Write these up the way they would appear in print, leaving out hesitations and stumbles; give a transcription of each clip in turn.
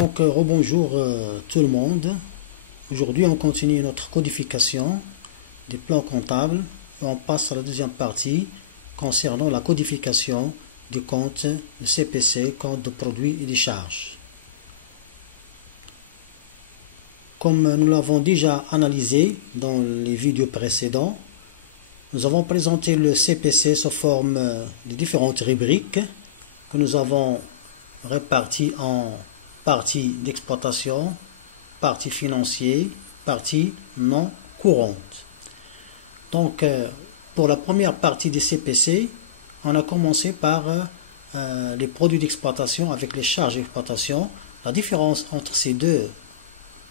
Rebonjour tout le monde. Aujourd'hui, on continue notre codification des plans comptables et on passe à la deuxième partie concernant la codification du compte de CPC, compte de produits et de charges. Comme nous l'avons déjà analysé dans les vidéos précédentes, nous avons présenté le CPC sous forme de différentes rubriques que nous avons réparties en partie d'exploitation, partie financière, partie non courante. Donc, pour la première partie des CPC, on a commencé par les produits d'exploitation avec les charges d'exploitation. La différence entre ces deux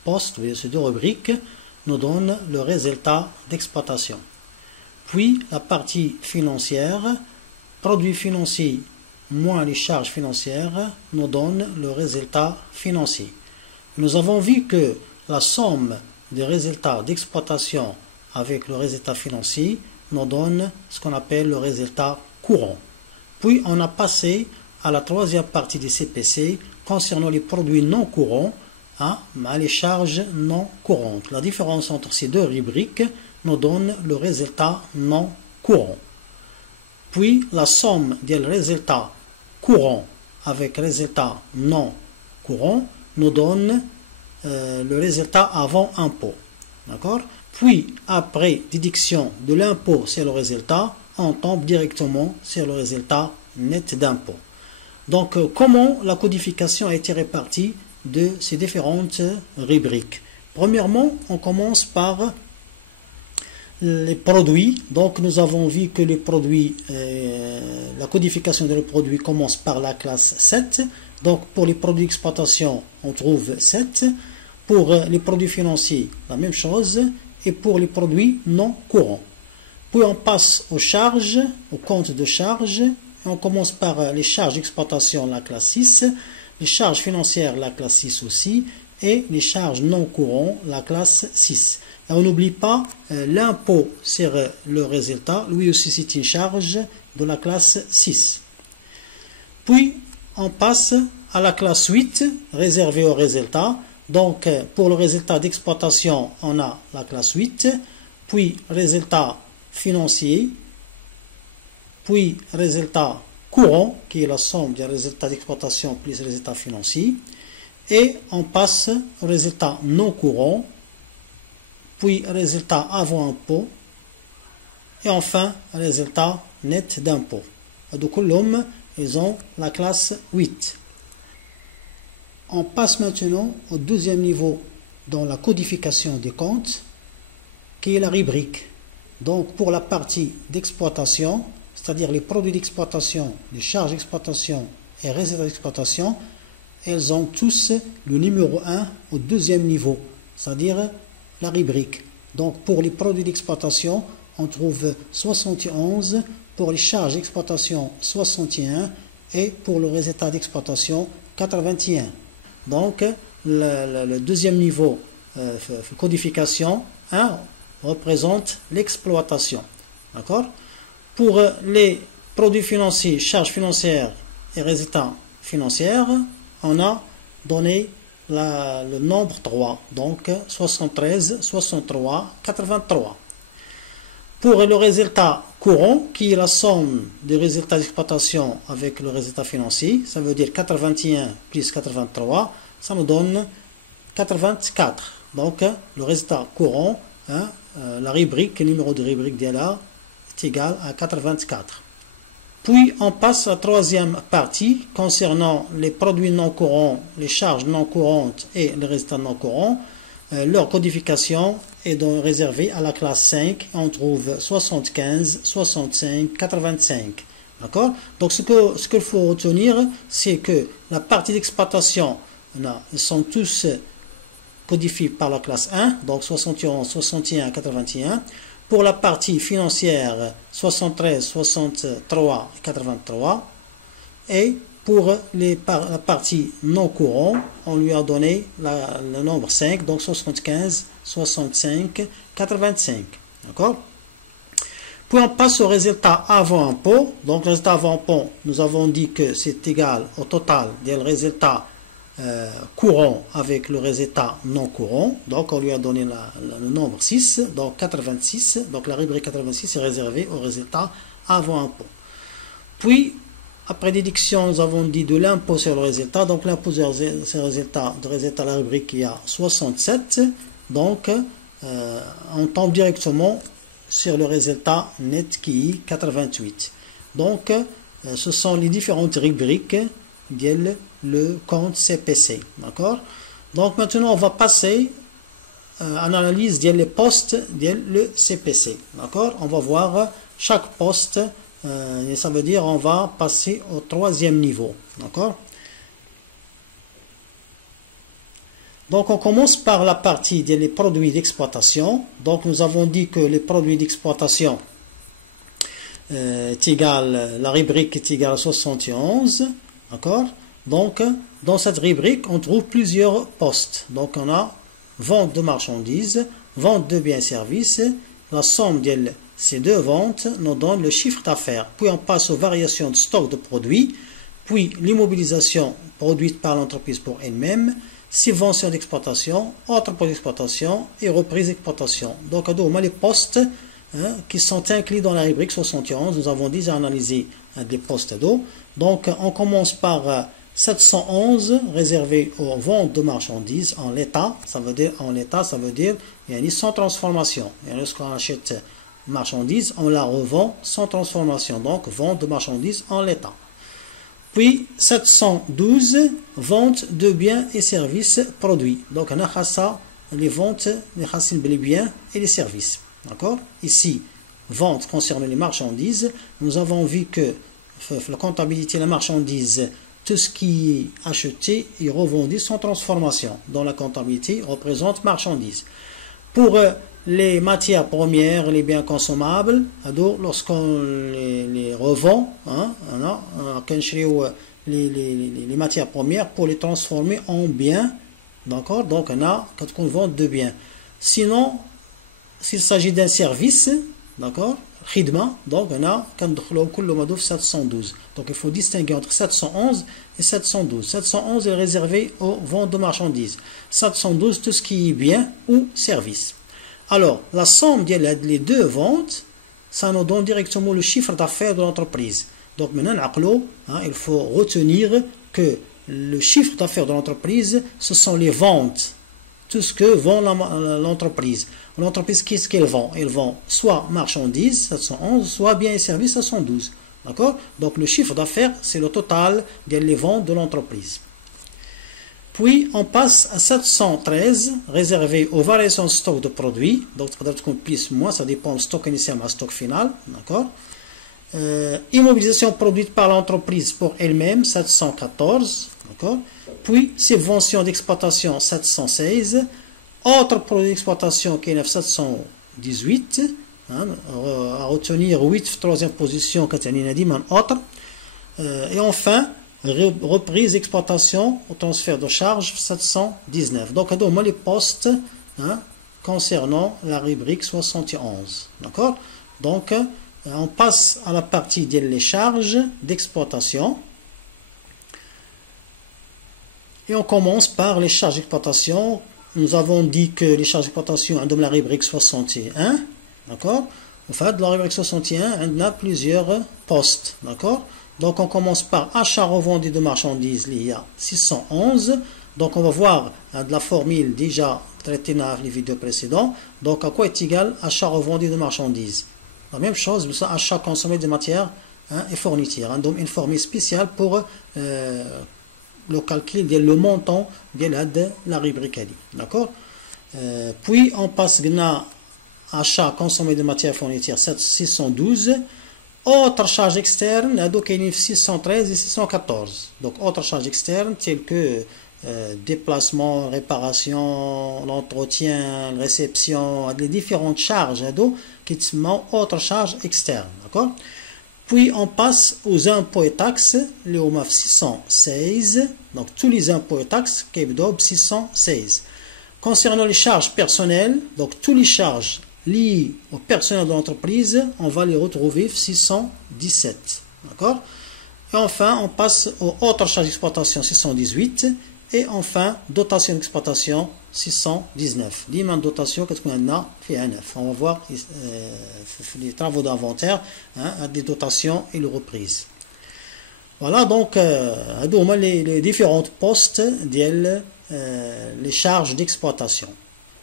postes, ces deux rubriques, nous donne le résultat d'exploitation. Puis, la partie financière, produits financiers moins les charges financières, nous donne le résultat financier. Nous avons vu que la somme des résultats d'exploitation avec le résultat financier nous donne ce qu'on appelle le résultat courant. Puis on a passé à la troisième partie des CPC concernant les produits non courants, les charges non courantes. La différence entre ces deux rubriques nous donne le résultat non courant. Puis la somme des résultats courants avec résultat non courant nous donne le résultat avant impôt. D'accord? Puis, après déduction de l'impôt sur le résultat, on tombe directement sur le résultat net d'impôt. Donc, comment la codification a été répartie de ces différentes rubriques? Premièrement, on commence par les produits. Donc, nous avons vu que les produits, la codification des produits commence par la classe 7. Donc, pour les produits d'exploitation, on trouve 7. Pour les produits financiers, la même chose. Et pour les produits non courants. Puis, on passe aux charges, au compte de charges. On commence par les charges d'exploitation, la classe 6. Les charges financières, la classe 6 aussi. Et les charges non courantes, la classe 6. Et on n'oublie pas l'impôt sur le résultat. Lui aussi, c'est une charge de la classe 6. Puis, on passe à la classe 8, réservée au résultat. Donc, pour le résultat d'exploitation, on a la classe 8. Puis, résultat financier. Puis, résultat courant, qui est la somme des résultats d'exploitation plus résultat financier. Et on passe au résultat non courant. Puis, résultat avant impôt. Et enfin, résultat net d'impôt. Donc, l'homme, ils ont la classe 8. On passe maintenant au deuxième niveau dans la codification des comptes, qui est la rubrique. Donc, pour la partie d'exploitation, c'est-à-dire les produits d'exploitation, les charges d'exploitation et résultats d'exploitation, elles ont tous le numéro 1 au deuxième niveau, c'est-à-dire la rubrique. Donc, pour les produits d'exploitation, on trouve 71, pour les charges d'exploitation, 61, et pour le résultat d'exploitation, 81. Donc, le deuxième niveau codification représente l'exploitation. D'accord? Pour les produits financiers, charges financières et résultats financiers, on a donné le nombre 3. Donc, 73, 63, 83. Pour le résultat courant, qui est la somme des résultats d'exploitation avec le résultat financier, ça veut dire 81 plus 83, ça nous donne 84. Donc, le résultat courant, la rubrique, le numéro de rubrique de là, est égal à 84. Puis, on passe à la troisième partie concernant les produits non courants, les charges non courantes et les résultats non courants. Leur codification est donc réservée à la classe 5. On trouve 75, 65, 85. D'accord? Donc, ce qu'il faut retenir, c'est que la partie d'exploitation, ils sont tous codifiés par la classe 1, donc 71, 61, 81. Pour la partie financière, 73, 63, 83. Et pour la partie non courant, on lui a donné le nombre 5, donc 75, 65, 85. D'accord? Puis on passe au résultat avant impôt. Donc, le résultat avant impôt, nous avons dit que c'est égal au total des résultats courant avec le résultat non courant. Donc on lui a donné le nombre 6, donc 86. Donc la rubrique 86 est réservée au résultat avant impôt. Puis, après déduction, nous avons dit de l'impôt sur le résultat. Donc l'impôt sur le résultat, la rubrique, il y a 67. Donc on tombe directement sur le résultat net qui est 88. Donc ce sont les différentes rubriques de le compte CPC. D'accord? Donc maintenant on va passer à l'analyse des postes de le CPC. D'accord? On va voir chaque poste et ça veut dire on va passer au troisième niveau. D'accord? Donc on commence par la partie des produits d'exploitation. Donc nous avons dit que les produits d'exploitation est égal, la rubrique est égale à 71. D'accord? Donc dans cette rubrique on trouve plusieurs postes. Donc on a vente de marchandises, vente de biens et services. La somme de ces deux ventes nous donne le chiffre d'affaires. Puis on passe aux variations de stock de produits, puis l'immobilisation produite par l'entreprise pour elle-même, subvention d'exploitation, autres postes d'exploitation et reprise d'exploitation. Donc, on a les postes qui sont inclus dans la rubrique 71. Nous avons déjà analysé des postes d'eau. Donc, on commence par 711 réservé aux ventes de marchandises en l'état. Ça veut dire il y a une sans transformation. Et lorsqu'on achète marchandises, on la revend sans transformation. Donc, vente de marchandises en l'état. Puis 712 ventes de biens et services produits. Donc on a ça, les ventes, les biens et les services. D'accord? Ici, vente concerne les marchandises. Nous avons vu que la comptabilité de la marchandise, tout ce qui est acheté et revendu sans transformation. Dans la comptabilité, représente marchandises. Pour les matières premières, les biens consommables, lorsqu'on les revend, les matières premières pour les transformer en biens, d'accord? Donc on a quand on vend deux biens. Sinon, s'il s'agit d'un service, d'accord? Khidma, donc on a 712. Donc il faut distinguer entre 711 et 712. 711 est réservé aux ventes de marchandises. 712 tout ce qui est bien ou service. Alors, la somme des deux ventes, ça nous donne directement le chiffre d'affaires de l'entreprise. Donc maintenant, il faut retenir que le chiffre d'affaires de l'entreprise, ce sont les ventes. Tout ce que vend l'entreprise. L'entreprise, qu'est-ce qu'elle vend? Elle vend soit marchandises, 711, soit biens et services, 712. D'accord? Donc le chiffre d'affaires, c'est le total des ventes de l'entreprise. Puis, on passe à 713, réservé aux variations de stock de produits. Donc, plus moins, ça dépend du stock initial à stock final. D'accord? Immobilisation produite par l'entreprise pour elle-même, 714. D'accord? Puis, subvention d'exploitation, 716. Autres produits d'exploitation, qui est 718. À retenir 8, troisième position, quand il y a une autre. Et enfin, reprise d'exploitation au transfert de charge 719. Donc, on a les postes concernant la rubrique 71. D'accord? Donc, on passe à la partie des charges d'exploitation. Et on commence par les charges d'exploitation. Nous avons dit que les charges d'exploitation dans la rubrique 61. D'accord? En fait, dans la rubrique 61, on a plusieurs postes. D'accord? Donc, on commence par achat revendu de marchandises, il y a 611. Donc, on va voir de la formule déjà traitée dans les vidéos précédentes. Donc, à quoi est égal achat revendu de marchandises? La même chose, achat consommé de matières et fournitures. Donc, une formule spéciale pour le calcul de le montant de la rubrique. D'accord? Puis, on passe à achat consommé de matières et fournitures, 612. Autres charges externes, donc il y a 613 et 614. Donc, autres charges externes, telles que déplacement, réparation, l'entretien, réception, les différentes charges, qui sont autres charges externes. D'accord? Puis, on passe aux impôts et taxes, les OMAF 616. Donc, tous les impôts et taxes, KEBDOB 616. Concernant les charges personnelles, donc, tous les charges liés au personnel de l'entreprise, on va les retrouver 617. D'accord? Et enfin, on passe aux autres charges d'exploitation 618 Et enfin, dotation d'exploitation 619. Dima dotation, qu'est-ce qu'on a fait un 9. On va voir les travaux d'inventaire, des dotations et les reprises. Voilà donc les différents postes les charges d'exploitation.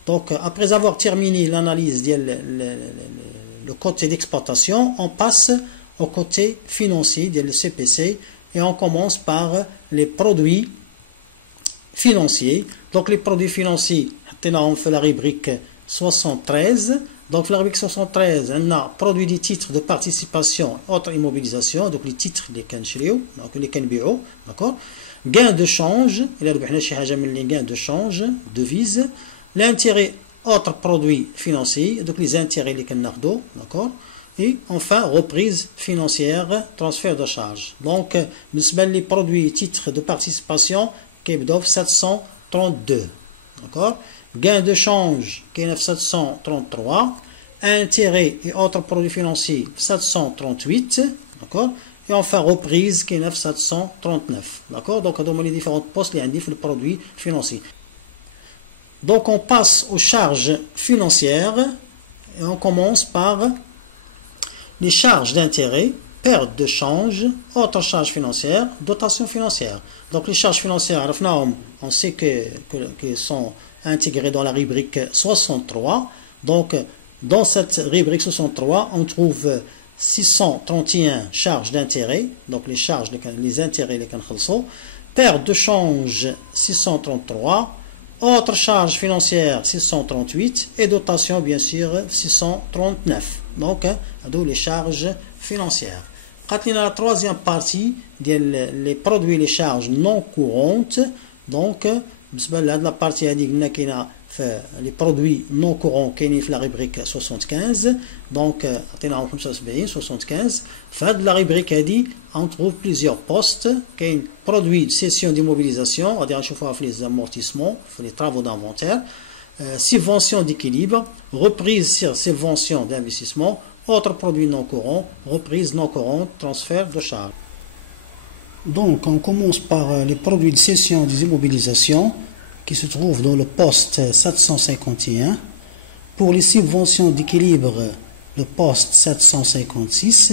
Donc après avoir terminé l'analyse le côté d'exploitation, on passe au côté financier le CPC et on commence par les produits financiers. Donc les produits financiers, on fait la rubrique 73. Donc la rubrique 73, on a produit des titres de participation, autre immobilisation, donc les titres les canchrio, donc les canbio, d'accord. Gain de change, il y a les gains de change, devise, l'intérêt, autre produit financier, donc les intérêts les canardo, d'accord. Et enfin reprise financière, transfert de charge. Donc les produits titres de participation, Kebdov 732, d'accord. Gain de change, KNF 733, intérêt et autres produits financiers 738, d'accord, et enfin reprise KNF 739, d'accord. Donc on a les différents postes les indices le produit financier. Donc on passe aux charges financières et on commence par les charges d'intérêt, perte de change, autres charges financières, dotation financière. Donc les charges financières, on sait qu'elles sont intégrées dans la rubrique 63. Donc dans cette rubrique 63, on trouve 631 charges d'intérêt, donc les charges, les intérêts, les cancelso, perte de change 633, autres charges financières 638 et dotation bien sûr 639. Donc d'où les charges financières. La troisième partie les produits et les charges non courantes. Donc la partie les produits non courants qui est la rubrique 75. Donc 75. De la rubrique on trouve plusieurs postes qui produits de cession d'immobilisation, on chaque les amortissements, les travaux d'inventaire, subvention d'équilibre, reprise sur subvention d'investissement, autres produits non courants, reprise non courante, transfert de charges. Donc on commence par les produits de cession des immobilisations qui se trouvent dans le poste 751. Pour les subventions d'équilibre, le poste 756.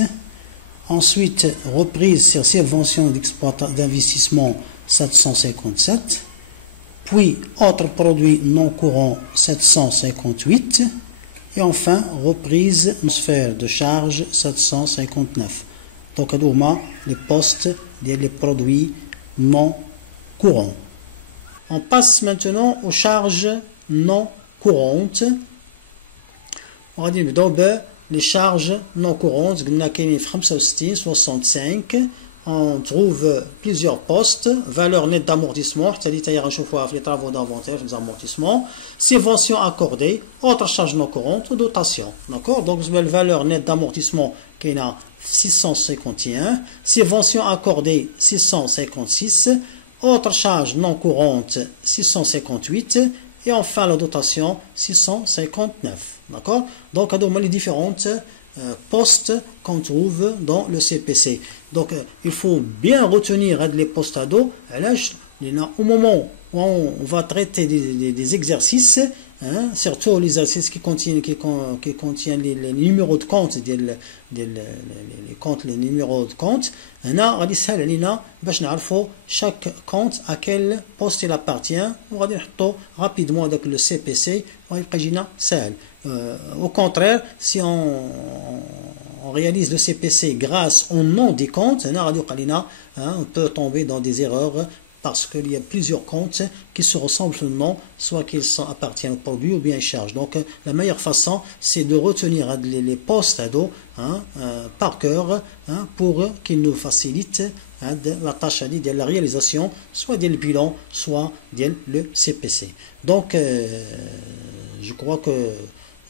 Ensuite, reprise sur subvention d'investissement 757. Puis, autres produits non courants 758. Et enfin, reprise, transfert de charge 759. Donc, les postes des produits non courants. On passe maintenant aux charges non courantes. On va dire les charges non courantes, 65. On trouve plusieurs postes, valeur nette d'amortissement, c'est-à-dire les travaux d'inventaire, les amortissements, subventions accordées, autres charges non courantes, dotation. D'accord? Donc, la valeur nette d'amortissement qui est à 651, subventions accordées 656, autres charges non courantes 658 et enfin la dotation 659. D'accord? Donc, les différentes postes qu'on trouve dans le CPC. Donc, il faut bien retenir les postes à dos. Au moment où on va traiter des exercices, surtout les exercices qui contiennent les numéros de compte, les numéros de compte, chaque compte à quel poste il appartient. On va dire rapidement avec le CPC. Au contraire, si on réalise le CPC grâce au nom des comptes, on peut tomber dans des erreurs parce qu'il y a plusieurs comptes qui se ressemblent sur le nom, soit qu'ils appartiennent au produit ou bien ils chargent. Donc la meilleure façon, c'est de retenir les postes à dos par cœur pour qu'ils nous facilitent la tâche de la réalisation, soit du bilan, soit du CPC. Donc je crois que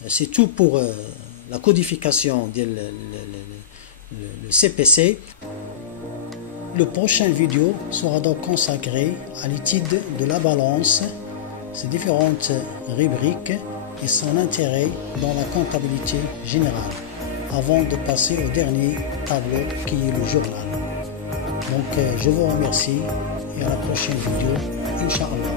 c'est tout pour la codification du CPC. Le prochain vidéo sera donc consacré à l'étude de la balance, ses différentes rubriques et son intérêt dans la comptabilité générale, avant de passer au dernier tableau qui est le journal. Donc je vous remercie et à la prochaine vidéo. Inch'Allah.